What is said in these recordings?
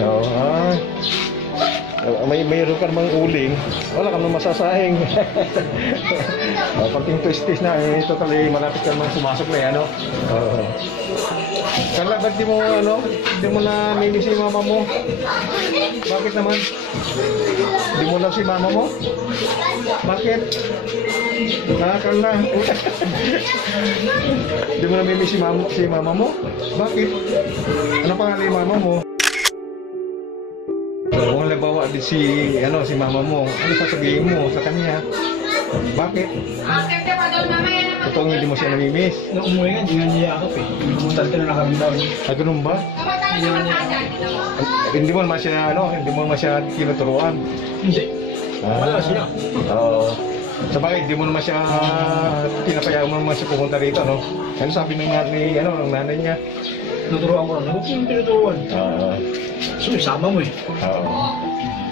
Oo, mayroon ka namang uling, wala ka namang masasahing. Pagting twistis na, totally malapit ka namang sumasok na yan, ano? Oo. Carla, ba't di mo na mini si mama mo? Bakit naman? Di mo lang si mama mo? Bakit? Carla. Di mo na mini si mama mo? Bakit? Ano pangalan yung mama mo? Kung halimbawa din si mama mo, ano sasabihin mo sa kanya? Bakit? Totoong hindi mo siya namimiss? Nung umuwi nga, hindi nga niya akap eh. Pumunta dito na nakaramdaw niya. Ganun ba? Hindi mo naman siya tinuturuan? Hindi. Wala siya. Oo. Sa bagay, hindi mo naman siya pinapayaan mo naman siya pumunta rito, no? Ano sabi ng nanay niya? Tuturuan ko lang. Huwag mo tinuturuan. Sumisama mo eh. Oo.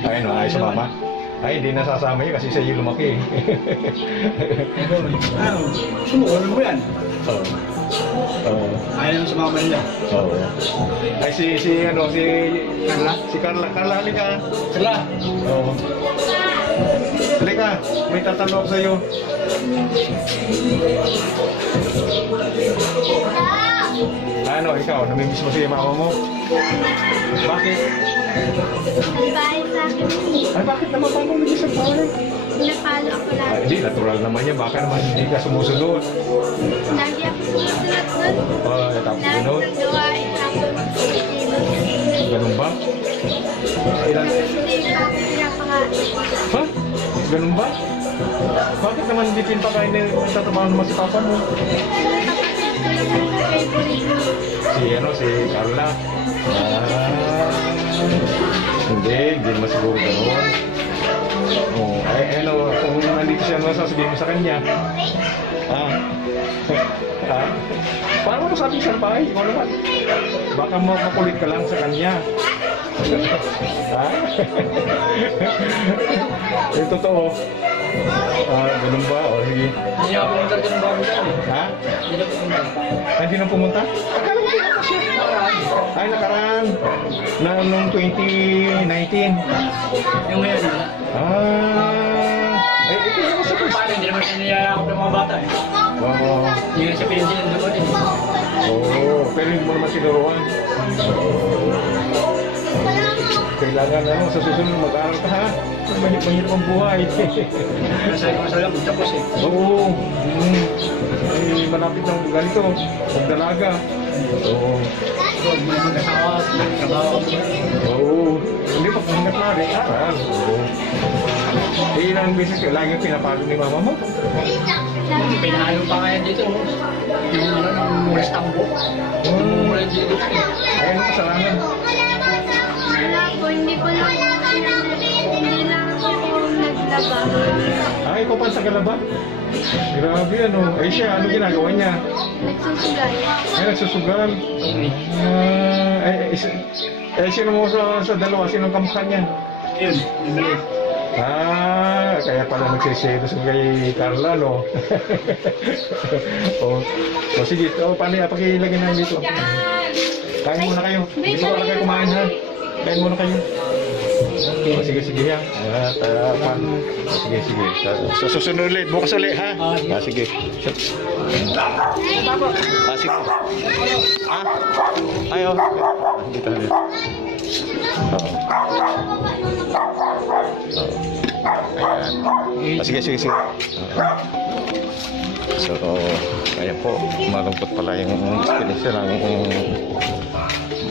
Ay, ay sa mama? Ay, hindi nasasama niya kasi sa'yo lumaki. Sumukulan mo yan. Oo. Ayaw naman sa mama nila. Oo. Ay, si Carla? Si Carla. Carla, halika. Carla! Oo. Halika, may tatanong ako sa'yo. Ano, ikaw, namimiss mo si mama mo? Bakit? Bahay sa akin. Ay, bakit naman pa namimiss ang bahay? Pinapalo ako lang. Hindi, natural naman yan. Baka naman hindi ka sumusunod. Lagi ako sumusunod nun. Tapos Lahat sunod. ng gawain ako kilos. Ganun ba? Ilan? Hindi pa ako pinapakain. Ha? Ganun ba? Bakit naman hindi pinapakain na nagtatrabaho naman si papa mo? Kapatid ko lang ang favorite. Si Carla. Hindi naman siguro gano'n. Kung nandito siya, ano sasabihin mo sa kanya? Paano mo sabihin siya na bahay? Ikaw naman. Baka makulit ka lang sa kanya. Totoo. Ganun ba? O, sige. Hindi ako pumunta dito ng bago dyan eh. Ha? Hindi na pumunta. Hindi na pumunta? Akala ko pumunta siya. Ay, nakaraan. Noong 2019. Yung ngayon na. Ito yung sa first. Paano? Hindi naman siya niyayakap ng mga bata eh. Oo. Hindi na siya pinansin ng naman eh. Pero hindi mo naman tinuruan. Kailangan sa susunod mag-aaral ka, ha? Mahirap ang buhay. Masaya kung tapos eh. Oo. Malapit ng ganito. Pagdalaga. Oo. Huwag mo naman kasawa. Trabaho ako. Oo. Hindi pa hanggat na rin. Aral. Oo. Ilang beses lagi pinapalo ni mama mo? Pinahalo pa kaya dito. Yung mulas tambo. Yung mulas dito. Ay, ano kasalanan? Wala po, hindi ko lang hindi lang ako naglaba. Ay, ikaw pa sa galaba? Grabe, ano? Ay, siya, ano ginagawa niya? Nagsusugal. Ay, nagsusugal. Sino mo sa dalawa? Sinong kamukha niya? Yun. Yung Kaya pala nagsiselos kay Carla, no? Sige. Paano pakilagay na dito? Kain muna kayo. Hindi mo kayo kumain, ha? Kain muna kayo. Sige, ha? Sige. Sa susunod ulit. Bukas ulit, ha? Sige. Sige. Ayaw. Dito. Sige. So, ayan po, malungkot pala yung experience lang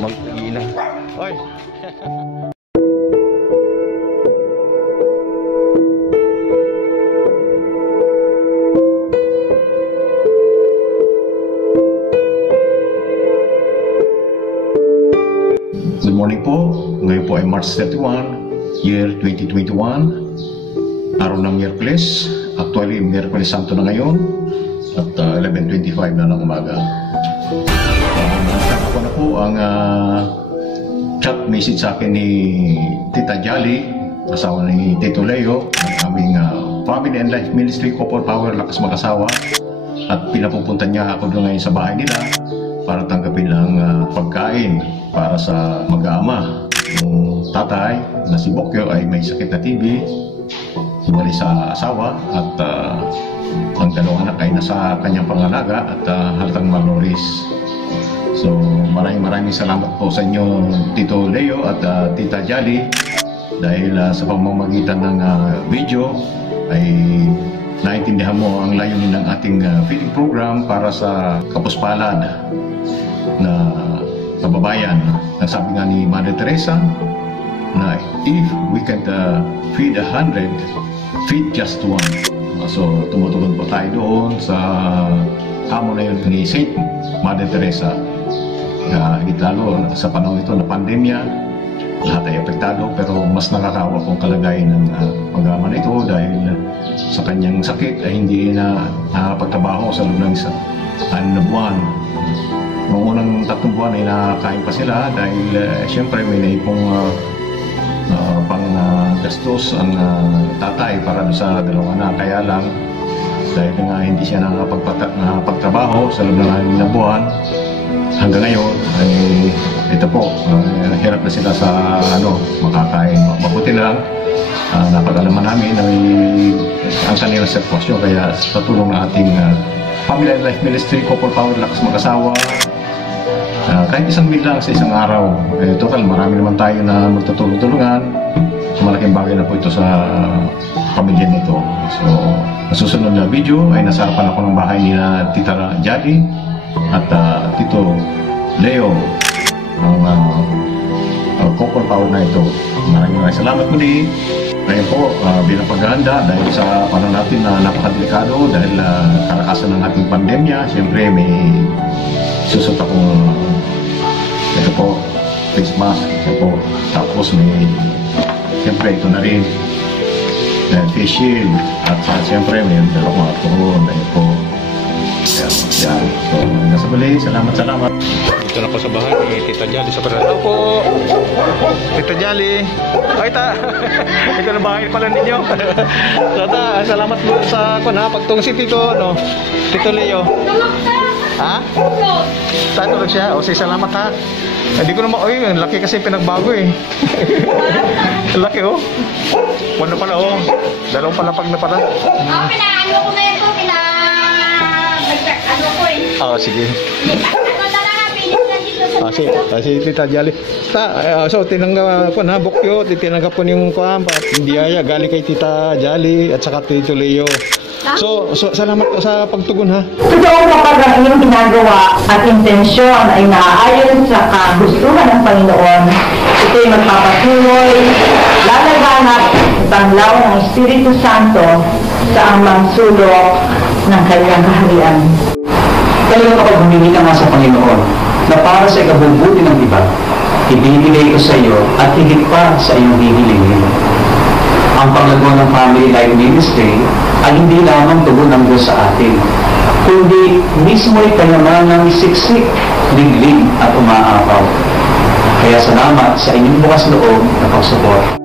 mag-ina. Oy! Good morning po. Ngayon po ay March 31, year 2021. Araw ng Miyerkules. Actually, Miyerkules Santo na ngayon. At 11:25 na ng umaga. Nakita ko na po ang chat message sa akin ni Tita Jolly, asawa ni Tito Leo, ang aming Family and Life Ministry Couple Power Lakas Mag-asawa. At pinapupunta niya ako doon ngayon sa bahay nila para tanggapin ang pagkain para sa mag-aama. Yung tatay na si Bokyo ay may sakit na TB, hiwalay sa asawa at ang dalawang anak ay nasa kanyang pangalaga at halatang malnoris. So maraming salamat po sa inyo Tito Leo at Tita Jolly dahil sa pamamagitan ng video ay naintindihan mo ang layunin ng ating feeding program para sa kapuspalad na kababayan. Nasabi nga ni Mother Teresa na if we can feed 100, feed just one. So tumutugon po tayo doon sa hamon na yun ni Saint Mother Teresa. Higit lalo sa panahon ito na pandemya, lahat ay apektado, pero mas nakakawa pong kalagayan ng mag-ama na ito dahil sa kanyang sakit ay hindi na nakapagtrabaho sa loob ng 6 na buwan. Noong unang 3 buwan ay nakakain pa sila dahil siyempre may naipong pang gastos ang tatay para sa dalawang anak. Kaya lang dahil nga hindi siya nakapagtrabaho sa loob ng 6 na buwan, hanggang ngayon ay ito po, hirap na sila sa makakain. Mabuti lang napag-alaman namin na ang kanilang sitwasyon, kaya sa tulong ng ating Family and Life Ministry, Couple Power Lakas Mag-asawa, kahit 1 meal lang sa isang araw, total marami naman tayo na magtutulong-tulungan. Malaking bagay na po ito sa pamilya nito. So nasusunod na video ay nasa harapan ako ng bahay ni Tita Jolly at Tito Leo, ang couple power na ito. Maraming salamat muli. Ngayon po, bilang paghahanda dahil sa panahon natin na napakadelikado dahil karakasan ng ating pandemya, siyempre may susot akong ito po, face mask, ito po. Tapos may, siyempre ito na rin, face shield, at siyempre may dalawang alcohol, ito po. Yan. So, nasa muli, salamat. Dito na po sa bahay ni Tita Jolly sa Parada. Hello po, Tita Jolly. Ay, ito na bahay pala ninyo. Tata, salamat po sa pagtungsi si Tito, Tito Leo. Ha? Saan tulog siya? O, salamat ha. Hindi ko naman, ang laki kasi pinagbago eh. Ang laki Ano pala dalawang palapag na pala. Pinaano ko na ito, Sige. Ano Sige. Si Tita Jolly. So tinanggap ko na Bokyo, tinanggap ko yung biyaya galing kay Tita Jolly at saka Tito Leo. So salamat po sa pagtugon ha. Totoo kapag ang iyong ginagawa at intensyon ay naaayon sa kagustuhan ng Panginoon, ito'y magpapatuloy, lalaganap at panglaw ng Espiritu Santo sa amang sulok ng kanyang kaharian. Talagang kapag humingi ka nga sa Panginoon na para sa ikabubuti ng iba, ibibigay ko sa iyo at higit pa sa iyong hihilingin. Ang panglago ng Family Life Ministry ay hindi lamang tugon ng Diyos sa atin, kundi mismo'y kayamanang siksik, liglig at umaapaw. Kaya salamat sa inyong bukas loob na pagsupport.